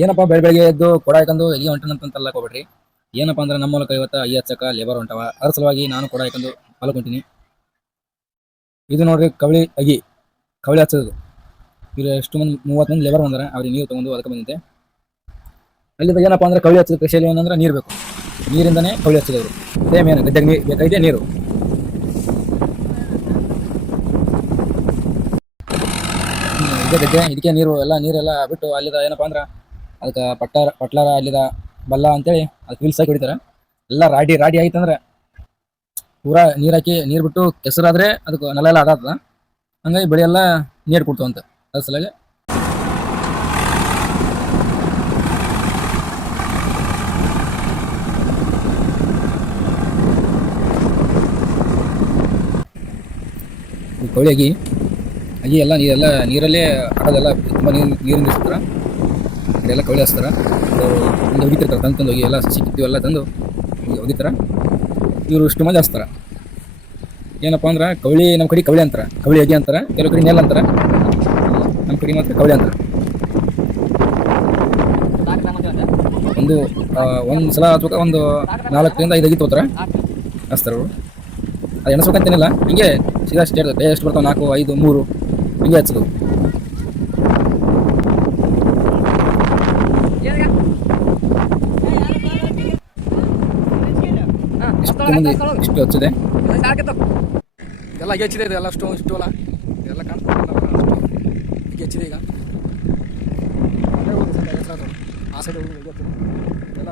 ಏನಪ್ಪ ಬೆಳಗ್ಗೆ ಎದ್ದು ಕೊಡ ಹಾಕೊಂಡು ಎಲ್ಲಿ ಹೊಂಟನಂತಲ್ಲ ಹೋಗ್ಬೇಡ್ರಿ. ಏನಪ್ಪ ಅಂದ್ರೆ ನಮ್ಮ ಮೂಲಕ ಇವತ್ತು ಈ ಹಚ್ಚಕ ಲೇಬರ್ ಹೊಂಟವ, ಅದ್ರ ಸಲುವಾಗಿ ನಾನು ಕೊಡ ಹಾಕೊಂಡು ಹೊಲಕ್ಕೆ ಹೊಂಟೀನಿ. ಇದು ನೋಡ್ರಿ ಕವಳಿ ಹಚ್ಚೋದು. ಈಗ ಎಷ್ಟು ಮಂದಿ 30 ಮಂದಿ ಲೇಬರ್ ಬಂದಾರ, ಅವ್ರಿಗೆ ನೀರು ತಗೊಂಡು ಅದಕ್ಕೆ ಬಂದಿದ್ದೆ. ಅಲ್ಲಿದ್ದ ಏನಪ್ಪ ಅಂದ್ರೆ ಕವಳಿ ಹಚ್ಚೋದು ಸ್ಪೆಷಲ್ ಏನಂದ್ರೆ ನೀರು ಬೇಕು. ನೀರಿಂದನೇ ಕವಳಿ ಹಚ್ಚೋದು. ಸೇಮ್ ಏನು ಗದ್ದೆಗೆ ಬೇಕಾಗಿದೆ ನೀರು. ಗದ್ದೆ ಇದಕ್ಕೆ ನೀರೆಲ್ಲ ಬಿಟ್ಟು ಅಲ್ಲಿದ ಏನಪ್ಪಾ ಅಂದ್ರೆ ಅದಕ್ಕೆ ಪಟ್ಲಾರ ಅಲ್ಲಿದ ಬಲ್ಲ ಅಂತೇಳಿ ಅದಕ್ಕೆ ವಿಲ್ಸ್ ಹಾಕಿ ಹೊಡಿತಾರೆ. ಎಲ್ಲ ರಾಡಿ ಆಯ್ತಂದ್ರೆ ಪೂರಾ ನೀರ್ ಹಾಕಿ ನೀರ್ ಬಿಟ್ಟು ಕೆಸರಾದ್ರೆ ಅದಕ್ಕೆ ನೆಲ ಎಲ್ಲ ಅದಾಗ್ತದ. ಹಂಗಾಗಿ ಬೆಳೆ ಎಲ್ಲ ನೀರು ಕೊಡ್ತಾವಂತ ಅದ್ರ ಸಲುವಾಗಿ ಕವಳಿ ಅಗಿ ಎಲ್ಲ ನೀರಲ್ಲೇ ಆಡೋದೆಲ್ಲ ತುಂಬ ನೀರಿಂದ ಸಿಗ್ತಾರ. ಎಲ್ಲ ಕವಳಿ ಹಚ್ತಾರ. ಒಂದು ಒಗಿತಿರ್ತಾರೆ ತಂದು ಹೋಗಿ ಎಲ್ಲ ಸಿಕ್ಕಿತ್ತು ಎಲ್ಲ ತಂದು ಒಗಿತಾರ. ಇವರು ಇಷ್ಟು ಮಂದಿ ಹಚ್ತಾರ. ಏನಪ್ಪಾ ಅಂದ್ರೆ ಕವಳಿ ನಮ್ಮ ಕಡೆ ಕವಳಿ ಅಂತಾರ, ಕವಳಿ ಅಗಿ ಅಂತಾರ, ಕೆಲವು ಕಡೆ ನೆಲ ಅಂತಾರ, ನಮ್ಮ ಕಡೆ ಮಾತ್ರ ಕವಳಿ ಅಂತಾರ. ಒಂದು ಸಲ ಅಥವಾ ಒಂದು 4ರಿಂದ 5 ಅಗಿ ತಗೋತಾರ ಹಚ್ತಾರ ಅವರು. ಅದು ಎಣಸ್ಬೇಕಂತೇನಿಲ್ಲ, ಹಿಂಗೆ ಸೀದಾ ಸ್ಟೇಟ್ ಎಷ್ಟು ಬರ್ತಾವೆ 4, 5, 3 ಹಿಂಗೆ ಹಚ್ಚೋದು. ಇಷ್ಟು ಹಚ್ಚಿದೆ ಎಲ್ಲ ಹಚ್ಚಿದೆ. ಇದು ಎಲ್ಲ ಇಷ್ಟು ಅಲ್ಲ, ಇದೆಲ್ಲ ಕಾಣಿಸ್ಕೊಂಡು ಹಚ್ಚಿದೆ. ಈಗ ಆ ಸೈಡ್ ಎಲ್ಲ